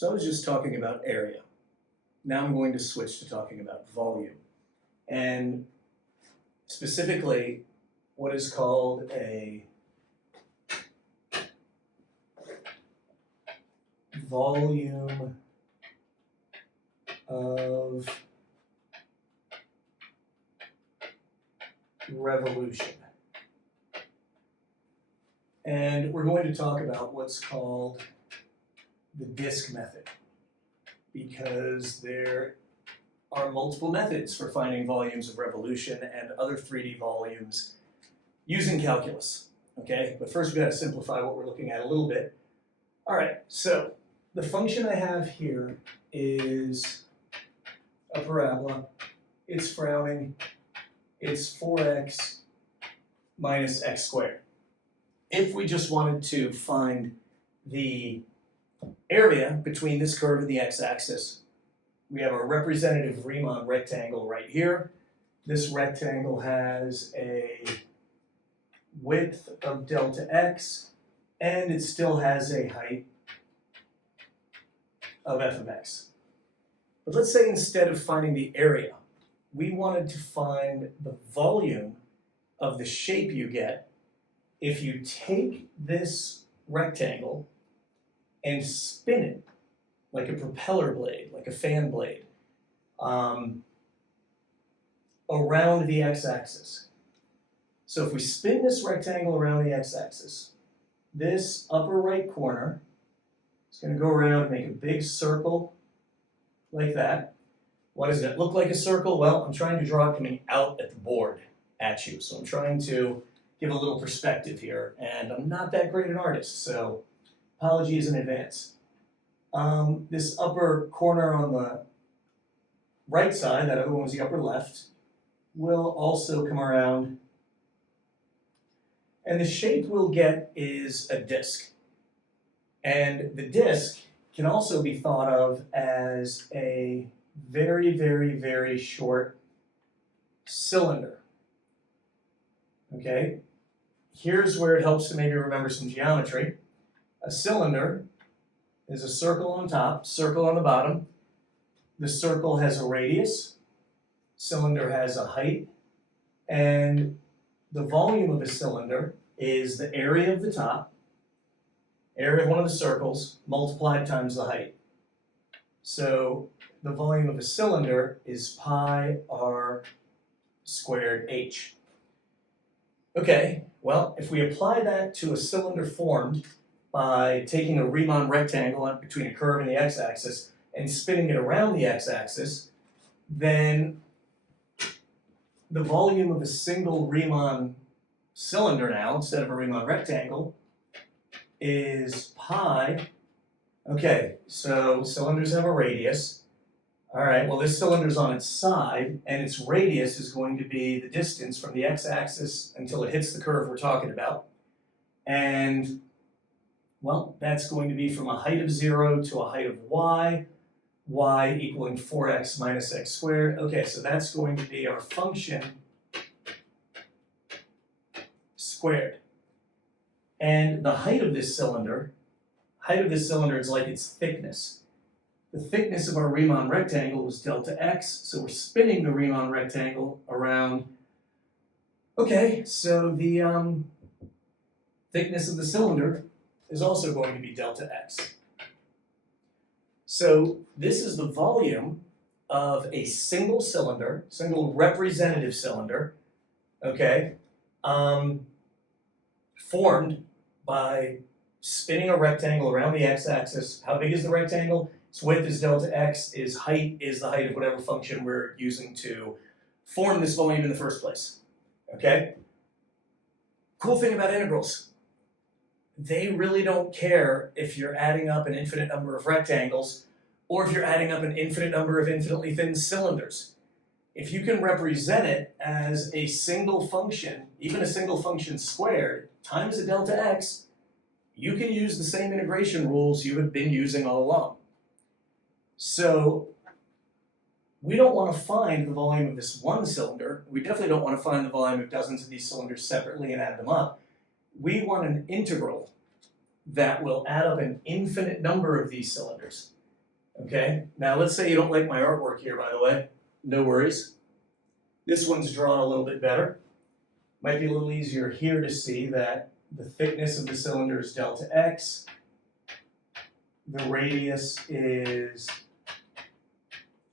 So I was just talking about area. Now I'm going to switch to talking about volume. And specifically, what is called a volume of revolution. And we're going to talk about what's called the disk method, because there are multiple methods for finding volumes of revolution and other 3D volumes using calculus. Okay, but first we've got to simplify what we're looking at a little bit. All right, so the function I have here is a parabola. It's frowning. It's 4x minus x squared. If we just wanted to find the area between this curve and the x-axis, we have a representative Riemann rectangle right here. This rectangle has a width of delta x, and it still has a height of f of x. But let's say instead of finding the area, we wanted to find the volume of the shape you get if you take this rectangle and spin it like a propeller blade, like a fan blade, around the x-axis. So if we spin this rectangle around the x-axis, this upper right corner is going to go around and make a big circle like that. Why does it look like a circle? Well, I'm trying to draw it coming out at the board at you. So I'm trying to give a little perspective here, and I'm not that great an artist, so apologies in advance. This upper corner on the right side, that other one was the upper left, will also come around, and the shape we'll get is a disk. And the disk can also be thought of as a very, very, very short cylinder. Okay? Here's where it helps to maybe remember some geometry. A cylinder is a circle on top, circle on the bottom. The circle has a radius, cylinder has a height, and the volume of a cylinder is the area of the top, area of one of the circles, multiplied times the height. So the volume of a cylinder is pi r squared h. Okay, well, if we apply that to a cylinder formed by taking a Riemann rectangle between a curve and the x-axis and spinning it around the x-axis, then the volume of a single Riemann cylinder now, instead of a Riemann rectangle, is pi. Okay, so cylinders have a radius. All right, well, this cylinder's on its side, and its radius is going to be the distance from the x-axis until it hits the curve we're talking about. And, well, that's going to be from a height of 0 to a height of y equaling 4x minus x squared. Okay, so that's going to be our function squared. And the height of this cylinder is like its thickness. The thickness of our Riemann rectangle was delta x, so we're spinning the Riemann rectangle around. Okay, so the thickness of the cylinder is also going to be delta x. So this is the volume of a single cylinder, single representative cylinder, okay, formed by spinning a rectangle around the x-axis. How big is the rectangle? Its width is delta x, its height is the height of whatever function we're using to form this volume in the first place, okay? Cool thing about integrals, they really don't care if you're adding up an infinite number of rectangles or if you're adding up an infinite number of infinitely thin cylinders. If you can represent it as a single function, even a single function squared, times a delta x, you can use the same integration rules you have been using all along. So we don't want to find the volume of this one cylinder. We definitely don't want to find the volume of dozens of these cylinders separately and add them up. We want an integral that will add up an infinite number of these cylinders. Okay, now let's say you don't like my artwork here, by the way. No worries. This one's drawn a little bit better. Might be a little easier here to see that the thickness of the cylinder is delta x. The radius is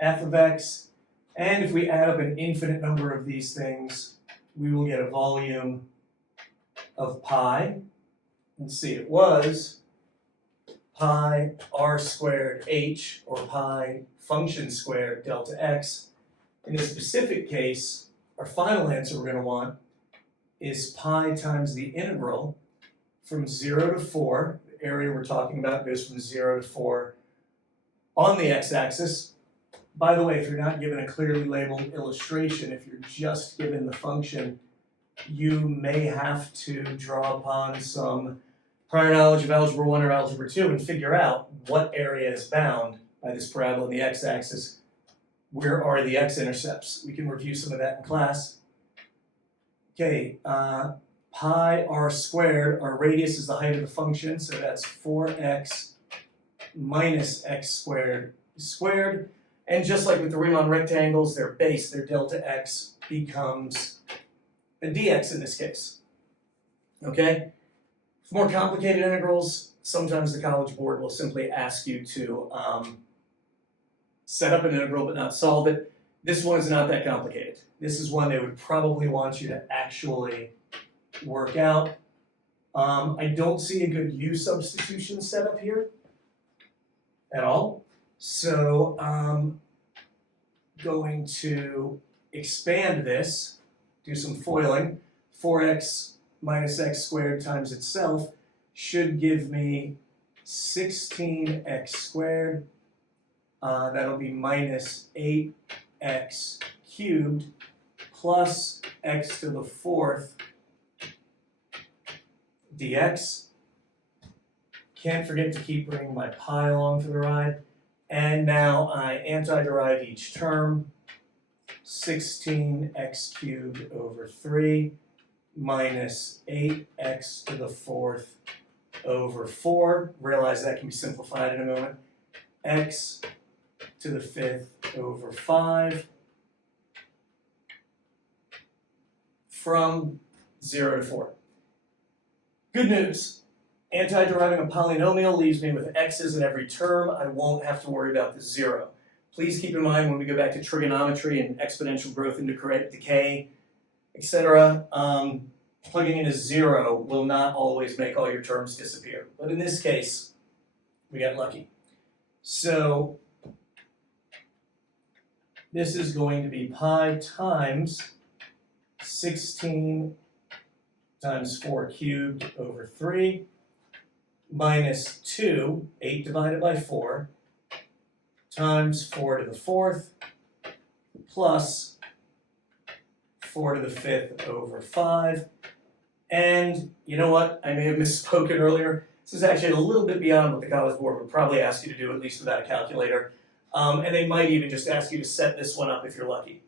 f of x. And if we add up an infinite number of these things, we will get a volume of pi. Let's see, it was pi r squared h, or pi function squared delta x. In this specific case, our final answer we're going to want is pi times the integral from 0 to 4. The area we're talking about goes from 0 to 4 on the x-axis. By the way, if you're not given a clearly labeled illustration, if you're just given the function, you may have to draw upon some prior knowledge of Algebra 1 or Algebra 2 and figure out what area is bound by this parabola on the x-axis. Where are the x-intercepts? We can review some of that in class. Okay, pi r squared, our radius is the height of the function, so that's 4x minus x squared squared. And just like with the Riemann rectangles, their base, their delta x, becomes a dx in this case. Okay? For more complicated integrals, sometimes the College Board will simply ask you to set up an integral but not solve it. This one is not that complicated. This is one they would probably want you to actually work out. I don't see a good u substitution setup here at all. So I'm going to expand this, do some foiling. 4x minus x squared times itself should give me 16x squared. That'll be minus 8x cubed plus x to the 4th dx. Can't forget to keep bringing my pi along for the ride. And now I anti-derive each term. 16x cubed over 3 minus 8x to the 4th over 4. Realize that can be simplified in a moment. X to the 5th over 5 from 0 to 4. Good news. Anti-deriving a polynomial leaves me with x's in every term. I won't have to worry about the 0. Please keep in mind when we go back to trigonometry and exponential growth and decay, etc., plugging in a 0 will not always make all your terms disappear. But in this case, we got lucky. So this is going to be pi times 16 times 4 cubed over 3 minus 2, 8 divided by 4, times 4 to the 4th plus 4 to the 5th over 5. And you know what? I may have misspoken earlier. This is actually a little bit beyond what the College Board would probably ask you to do, at least without a calculator. And they might even just ask you to set this one up if you're lucky.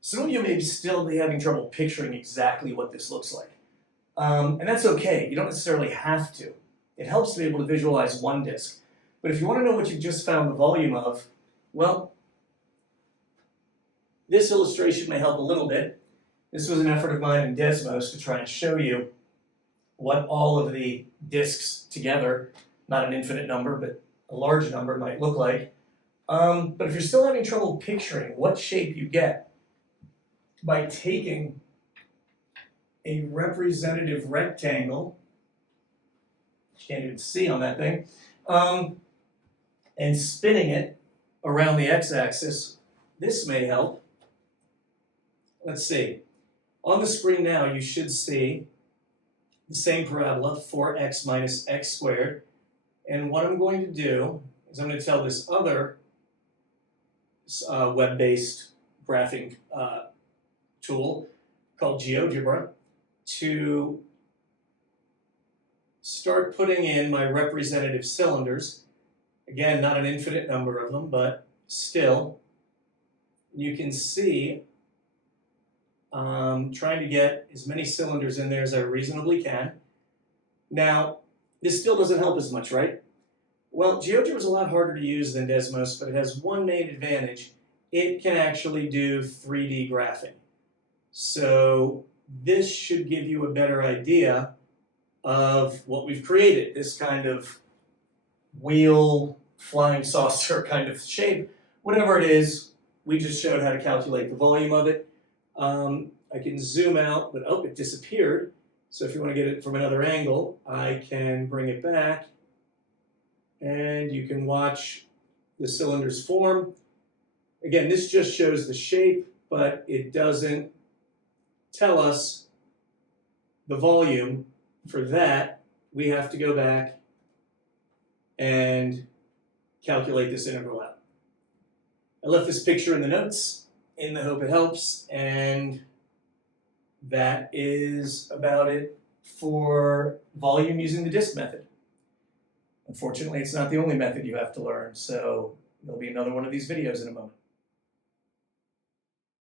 Some of you may still be having trouble picturing exactly what this looks like. And that's okay. You don't necessarily have to. It helps to be able to visualize one disk. But if you want to know what you just found the volume of, well, this illustration may help a little bit. This was an effort of mine in Desmos to try and show you what all of the disks together, not an infinite number, but a large number, might look like. But if you're still having trouble picturing what shape you get by taking a representative rectangle, which you can't even see on that thing, and spinning it around the x-axis, this may help. Let's see. On the screen now, you should see the same parabola, 4x minus x squared. And what I'm going to do is I'm going to tell this other web-based graphing tool called GeoGebra to start putting in my representative cylinders. Again, not an infinite number of them, but still, you can see trying to get as many cylinders in there as I reasonably can. Now, this still doesn't help as much, right? Well, GeoGebra is a lot harder to use than Desmos, but it has one main advantage. It can actually do 3D graphing. So this should give you a better idea of what we've created, this kind of wheel, flying saucer kind of shape. Whatever it is, we just showed how to calculate the volume of it. I can zoom out, but oh, it disappeared. So if you want to get it from another angle, I can bring it back, and you can watch the cylinders form. Again, this just shows the shape, but it doesn't tell us the volume. For that, we have to go back and calculate this integral out. I left this picture in the notes in the hope it helps, and that is about it for volume using the disk method. Unfortunately, it's not the only method you have to learn, so there'll be another one of these videos in a moment.